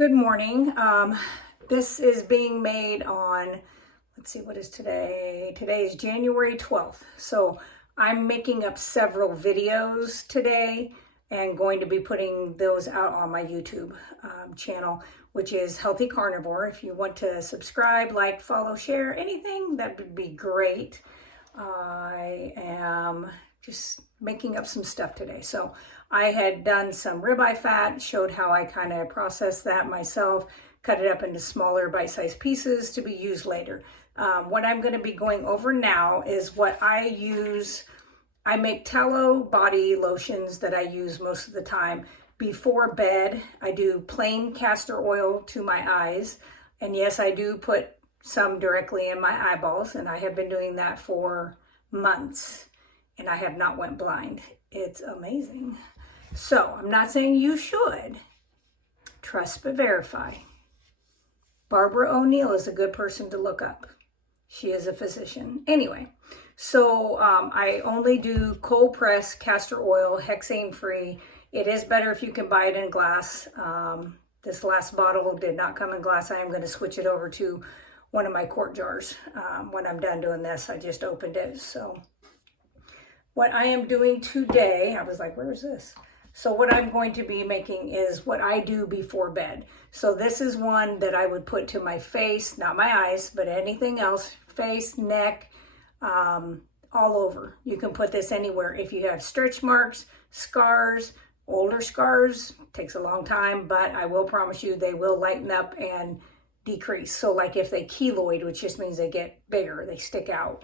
Good morning. This is being made on, let's see, what is today? Today is January 12th. So I'm making up several videos today and going to be putting those out on my YouTube channel, which is Healthy Carnivore. If you want to subscribe, like, follow, share, anything, that would be great. I am just making up some stuff today. So I had done some ribeye fat, showed how I kind of processed that myself, cut it up into smaller bite-sized pieces to be used later. What I'm going to be going over now is what I use. I make tallow body lotions that I use most of the time. Before bed, I do plain castor oil to my eyes. And yes, I do put some directly in my eyeballs, and I have been doing that for months, and I have not went blind. It's amazing. So I'm not saying you should. Trust but verify. Barbara O'Neill is a good person to look up. She is a physician. Anyway, so I only do cold press castor oil, hexane free. It is better if you can buy it in glass. This last bottle did not come in glass. I am going to switch it over to one of my quart jars. When I'm done doing this, I just opened it. So what I am doing today, I was like, where is this? So what I'm going to be making is what I do before bed. So this is one that I would put to my face, not my eyes, but anything else, face, neck, all over. You can put this anywhere. If you have stretch marks, scars, older scars, takes a long time, but I will promise you they will lighten up and decrease. So like if they keloid, which just means they get bigger, they stick out,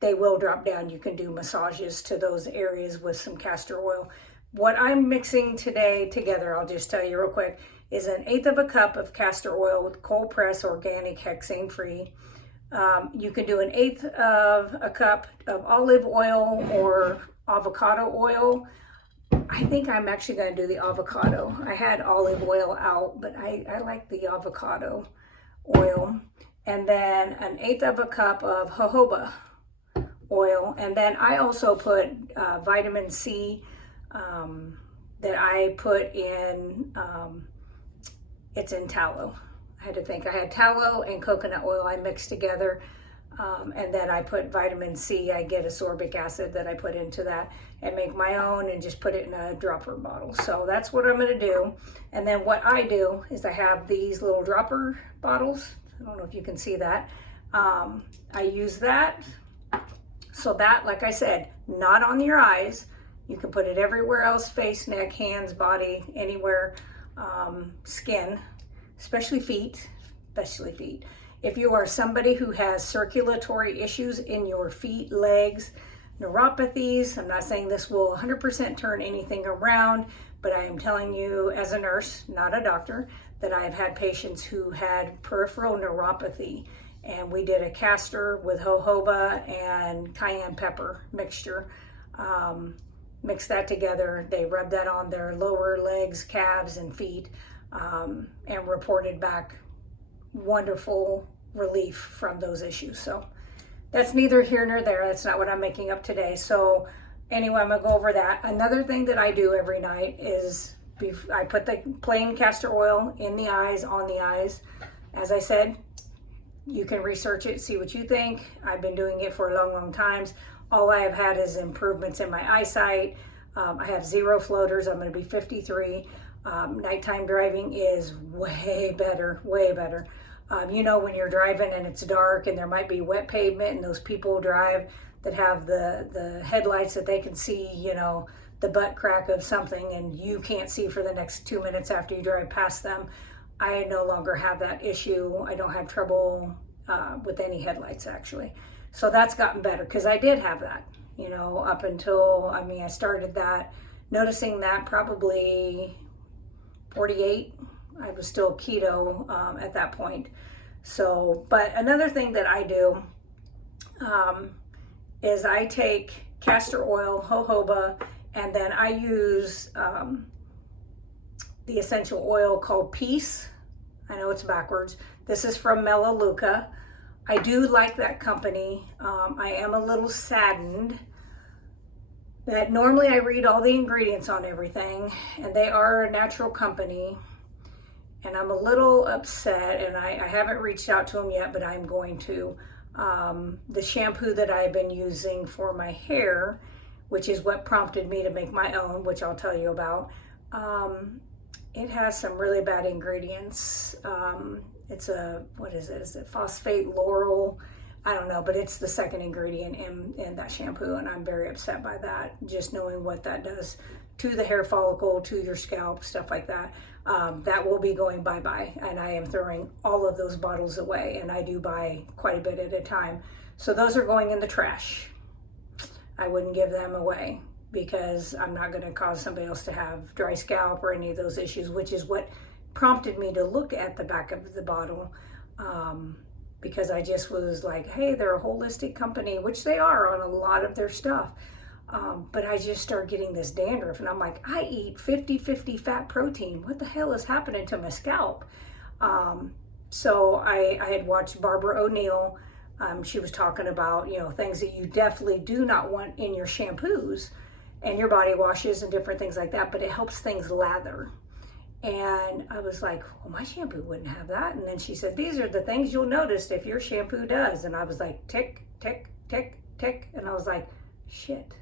they will drop down. You can do massages to those areas with some castor oil. What I'm mixing today together, I'll just tell you real quick, is 1/8 of a cup of castor oil with cold press, organic, hexane free. You can do 1/8 of a cup of olive oil or avocado oil. I think I'm actually going to do the avocado. I had olive oil out, but I like the avocado oil. And then 1/8 of a cup of jojoba oil. And then I also put vitamin C that I put in, it's in tallow. I had to think. I had tallow and coconut oil I mixed together. And then I put vitamin C. I get ascorbic acid that I put into that and make my own and just put it in a dropper bottle. So that's what I'm going to do. And then what I do is I have these little dropper bottles. I don't know if you can see that. I use that. So that, like I said, not on your eyes. You can put it everywhere else, face, neck, hands, body, anywhere, skin, especially feet. If you are somebody who has circulatory issues in your feet, legs, neuropathies, I'm not saying this will 100% turn anything around, but I am telling you as a nurse, not a doctor, that I've had patients who had peripheral neuropathy, and we did a castor with jojoba and cayenne pepper mixture. Mix that together. They rubbed that on their lower legs, calves, and feet, and reported back wonderful relief from those issues. So that's neither here nor there. That's not what I'm making up today. So anyway, I'm gonna go over that. Another thing that I do every night is I put the plain castor oil in the eyes, on the eyes. As I said, you can research it, see what you think. I've been doing it for a long times. All I have had is improvements in my eyesight. I have 0 floaters. I'm going to be 53. Nighttime driving is way better, way better. You know, when you're driving and it's dark and there might be wet pavement and those people drive that have the headlights that they can see, you know, the butt crack of something and you can't see for the next 2 minutes after you drive past them. I no longer have that issue. I don't have trouble with any headlights actually. So that's gotten better because I did have that, you know, up until, I started that, noticing that probably 48. I was still keto at that point. So, but another thing that I do is I take castor oil, jojoba, and then I use the essential oil called Peace. I know it's backwards. This is from Melaleuca. I do like that company. I am a little saddened that normally I read all the ingredients on everything, and they are a natural company. and I'm a little upset, and I haven't reached out to them yet, but I'm going to. The shampoo that I've been using for my hair, which is what prompted me to make my own, which I'll tell you about, it has some really bad ingredients. It's what is it? Is it phosphate laurel? I don't know, but it's the second ingredient in that shampoo, and I'm very upset by that, just knowing what that does to the hair follicle, to your scalp, stuff like that. That will be going bye-bye, and I am throwing all of those bottles away, and I do buy quite a bit at a time. So those are going in the trash. I wouldn't give them away because I'm not going to cause somebody else to have dry scalp or any of those issues, which is what prompted me to look at the back of the bottle, because I just was like, hey, they're a holistic company, which they are on a lot of their stuff. But I just started getting this dandruff, and I'm like, I eat 50-50 fat protein. What the hell is happening to my scalp? So I had watched Barbara O'Neill. She was talking about, things that you definitely do not want in your shampoos and your body washes and different things like that, but it helps things lather. And I was like, well, my shampoo wouldn't have that. And then she said, these are the things you'll notice if your shampoo does. And I was like, tick, tick, tick, tick. And I was like, shit.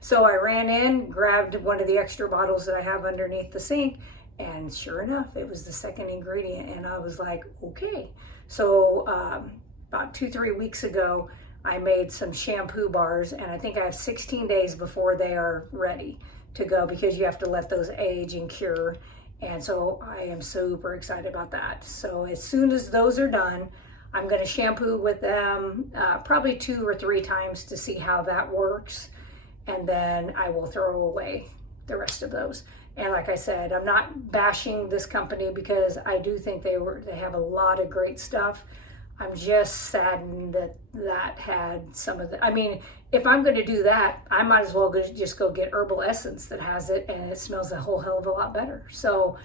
So I ran in, grabbed one of the extra bottles that I have underneath the sink, and sure enough, it was the second ingredient. And I was like, okay. So about 2-3 weeks ago, I made some shampoo bars, and I think I have 16 days before they are ready to go, because you have to let those age and cure. And so I am super excited about that. So as soon as those are done, I'm going to shampoo with them probably 2 or 3 times to see how that works. And then I will throw away the rest of those. And like I said, I'm not bashing this company because I do think they have a lot of great stuff. I'm just saddened that had some of the, I mean, if I'm going to do that, I might as well just go get herbal essence that has it, and it smells a whole hell of a lot better. So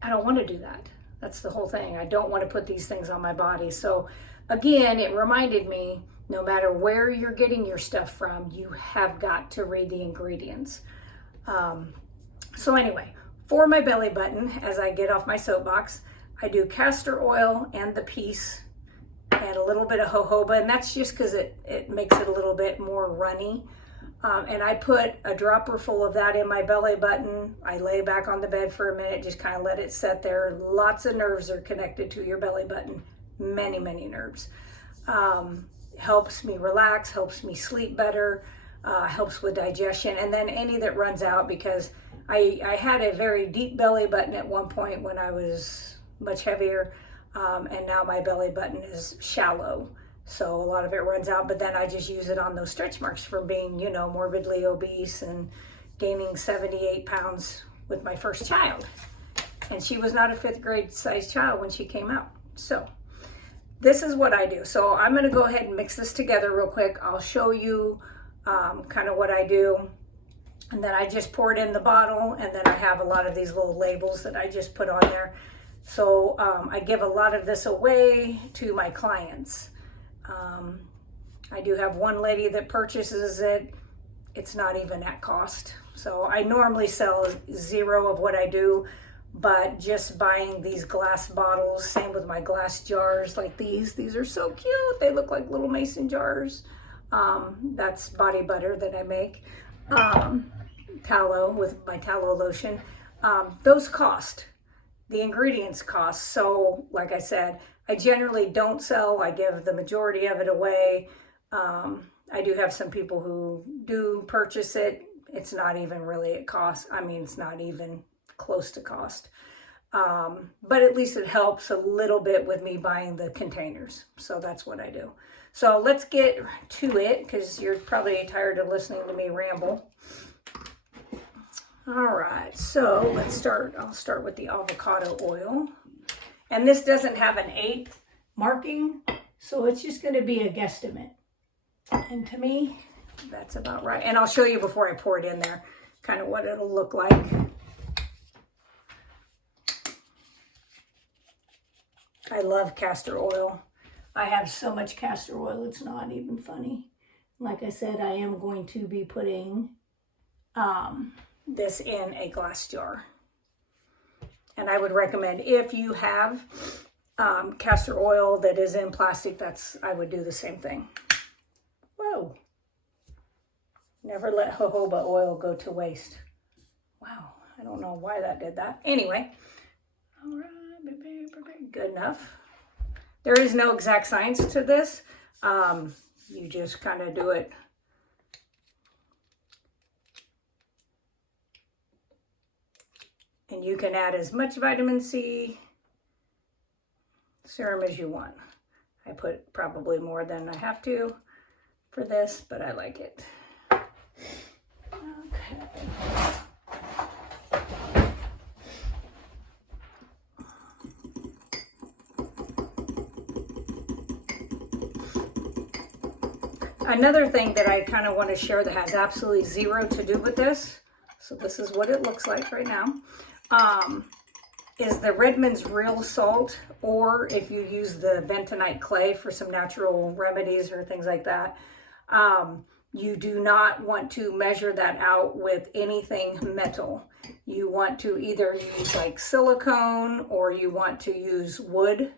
I don't want to do that. That's the whole thing. I don't want to put these things on my body. So again, it reminded me, no matter where you're getting your stuff from, you have got to read the ingredients. So anyway, for my belly button, as I get off my soapbox, I do castor oil and the piece and a little bit of jojoba, and that's just because it makes it a little bit more runny. And I put a dropper full of that in my belly button. I lay back on the bed for a minute, just kind of let it set there. Lots of nerves are connected to your belly button, many, many nerves. Helps me relax, helps me sleep better, helps with digestion, and then any that runs out, because I had a very deep belly button at one point when I was much heavier, and now my belly button is shallow. So a lot of it runs out, but then I just use it on those stretch marks from being, morbidly obese and gaining 78 pounds with my first child. And she was not a 5th grade size child when she came out. So this is what I do. So I'm going to go ahead and mix this together real quick. I'll show you kind of what I do. And then I just pour it in the bottle, and then I have a lot of these little labels that I just put on there. So I give a lot of this away to my clients. I do have one lady that purchases it. It's not even at cost. So I normally sell 0 of what I do, but just buying these glass bottles, same with my glass jars like these are so cute. They look like little mason jars. That's body butter that I make. Tallow with my tallow lotion. Those cost. The ingredients cost. So like I said, I generally don't sell. I give the majority of it away. I do have some people who do purchase it. It's not even really at cost. I mean, it's not even close to cost. But at least it helps a little bit with me buying the containers. So that's what I do. So let's get to it, because you're probably tired of listening to me ramble. All right, so let's start. I'll start with the avocado oil. And this doesn't have an 1/8 marking, so it's just going to be a guesstimate. And to me, that's about right. And I'll show you before I pour it in there, kind of what it'll look like. I love castor oil. I have so much castor oil, it's not even funny. Like I said, I am going to be putting this in a glass jar. And I would recommend if you have castor oil that is in plastic, I would do the same thing. Whoa. Never let jojoba oil go to waste. Wow, I don't know why that did that. Anyway, all right, good enough. There is no exact science to this. You just kind of do it. And you can add as much vitamin C serum as you want. I put probably more than I have to for this, but I like it. Okay. Another thing that I kind of want to share that has absolutely zero to do with this, so this is what it looks like right now, is the Redmond's Real Salt, or if you use the bentonite clay for some natural remedies or things like that, you do not want to measure that out with anything metal. You want to either use like silicone or you want to use wood.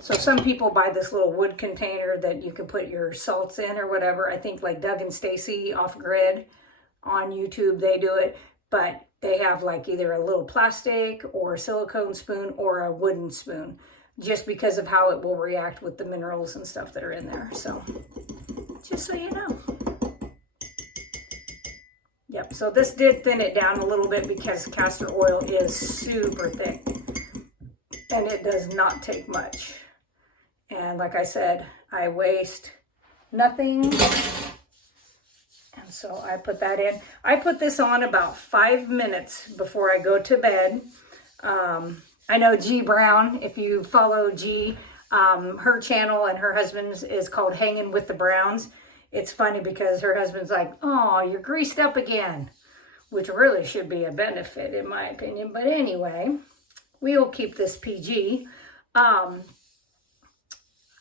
So some people buy this little wood container that you can put your salts in or whatever. I think like Doug and Stacy Off Grid on YouTube, they do it, but they have like either a little plastic or a silicone spoon or a wooden spoon, just because of how it will react with the minerals and stuff that are in there. So just so you know. Yep, so this did thin it down a little bit because castor oil is super thick and it does not take much. And like I said, I waste nothing. And so I put that in. I put this on about 5 minutes before I go to bed. I know G Brown, if you follow G, her channel and her husband's is called Hanging with the Browns. It's funny because her husband's like, oh, you're greased up again, which really should be a benefit in my opinion. But anyway, we will keep this PG.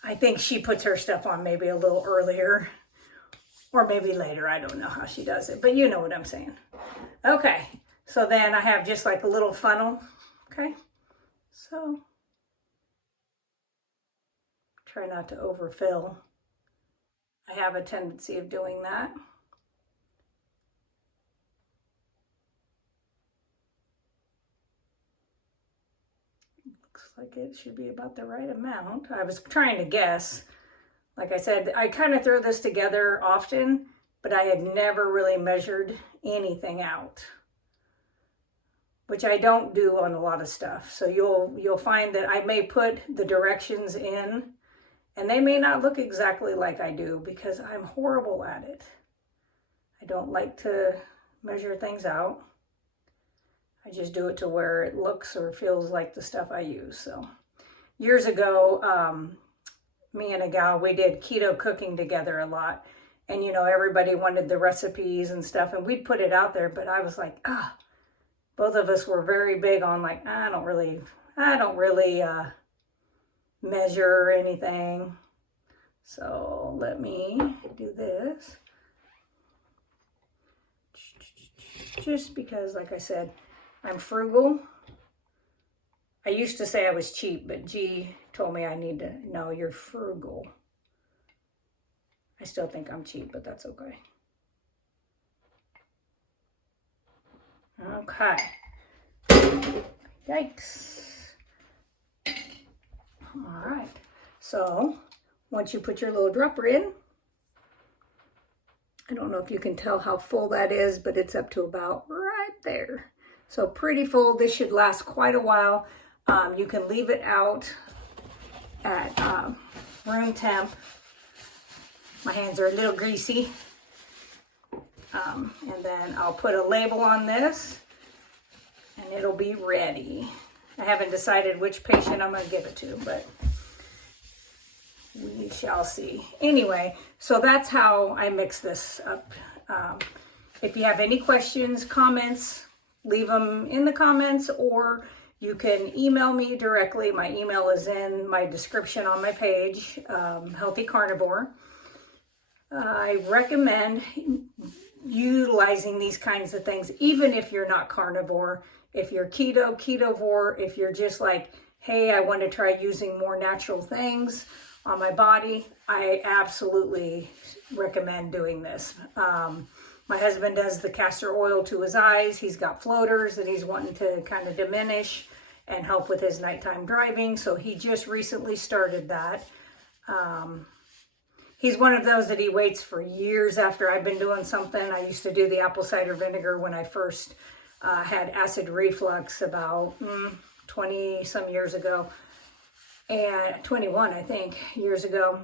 I think she puts her stuff on maybe a little earlier or maybe later. I don't know how she does it, but you know what I'm saying. Okay, so then I have just like a little funnel. Okay, so try not to overfill. I have a tendency of doing that. Looks like it should be about the right amount. I was trying to guess. Like I said, I kind of throw this together often, but I had never really measured anything out, which I don't do on a lot of stuff. So you'll find that I may put the directions in and they may not look exactly like I do because I'm horrible at it. I don't like to measure things out. I just do it to where it looks or feels like the stuff I use. So years ago, me and a gal, we did keto cooking together a lot. And you know, everybody wanted the recipes and stuff and we'd put it out there, but I was like, both of us were very big on like, I don't really measure anything. So let me do this. Just because, like I said, I'm frugal. I used to say I was cheap, but G told me I need to know you're frugal. I still think I'm cheap, but that's okay. Okay. Yikes. All right. So once you put your little dropper in, I don't know if you can tell how full that is, but it's up to about right there. So pretty full. This should last quite a while. You can leave it out at room temp. My hands are a little greasy. And then I'll put a label on this and it'll be ready. I haven't decided which patient I'm going to give it to, but we shall see. Anyway, so that's how I mix this up. If you have any questions, comments, leave them in the comments, or you can email me directly. My email is in my description on my page, Healthy Carnivore. I recommend utilizing these kinds of things, even if you're not carnivore. if you're keto, ketovore, if you're just like, hey, I want to try using more natural things on my body, I absolutely recommend doing this. My husband does the castor oil to his eyes. He's got floaters that he's wanting to kind of diminish and help with his nighttime driving. So he just recently started that. He's one of those that he waits for years after I've been doing something. I used to do the apple cider vinegar when I first had acid reflux about 20 some years ago, and 21, I think, years ago.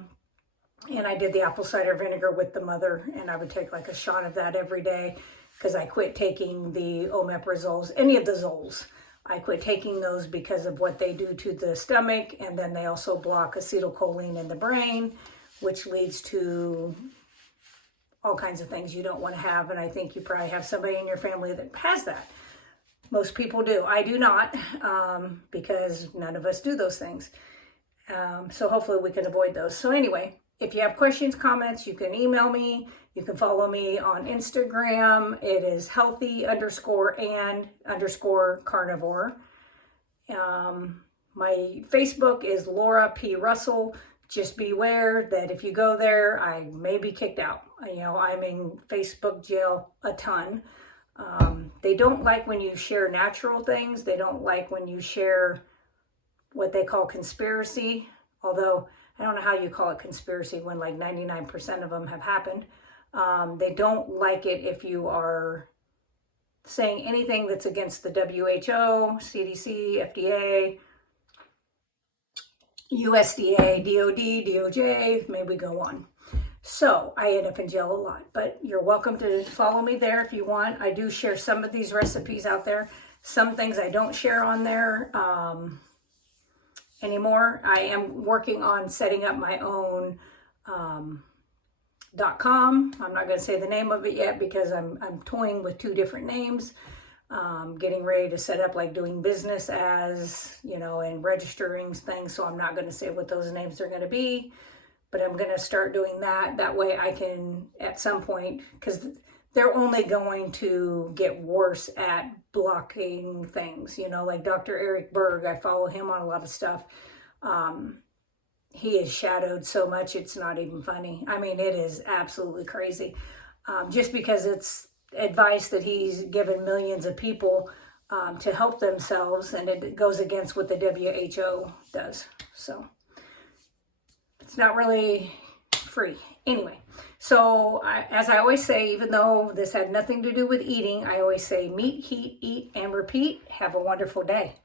And I did the apple cider vinegar with the mother, and I would take like a shot of that every day because I quit taking the omeprazoles, any of the Zols. I quit taking those because of what they do to the stomach, and then they also block acetylcholine in the brain, which leads to all kinds of things you don't want to have. And I think you probably have somebody in your family that has that. Most people do. I do not, because none of us do those things. So hopefully we can avoid those. So anyway, if you have questions, comments, you can email me. You can follow me on Instagram. It is healthy_and_carnivore. My Facebook is Laura P. Russell. Just beware that if you go there, I may be kicked out. You know, I'm in Facebook jail a ton. They don't like when you share natural things. They don't like when you share what they call conspiracy, although I don't know how you call it conspiracy when like 99% of them have happened. They don't like it if you are saying anything that's against the WHO, CDC, FDA, USDA, DOD, DOJ, maybe go on. So I end up in jail a lot, but you're welcome to follow me there if you want. I do share some of these recipes out there. Some things I don't share on there anymore. I am working on setting up my own .com. I'm not going to say the name of it yet because I'm toying with 2 different names. Getting ready to set up like doing business as, you know, and registering things. So I'm not going to say what those names are going to be, but I'm going to start doing that. That way I can at some point, because they're only going to get worse at blocking things, you know, like Dr. Eric Berg. I follow him on a lot of stuff. He is shadowed so much, it's not even funny. I mean, it is absolutely crazy. Just because it's advice that he's given millions of people to help themselves, and it goes against what the WHO does. So it's not really free. Anyway, so as I always say, even though this had nothing to do with eating, I always say meet, heat, eat, and repeat. Have a wonderful day.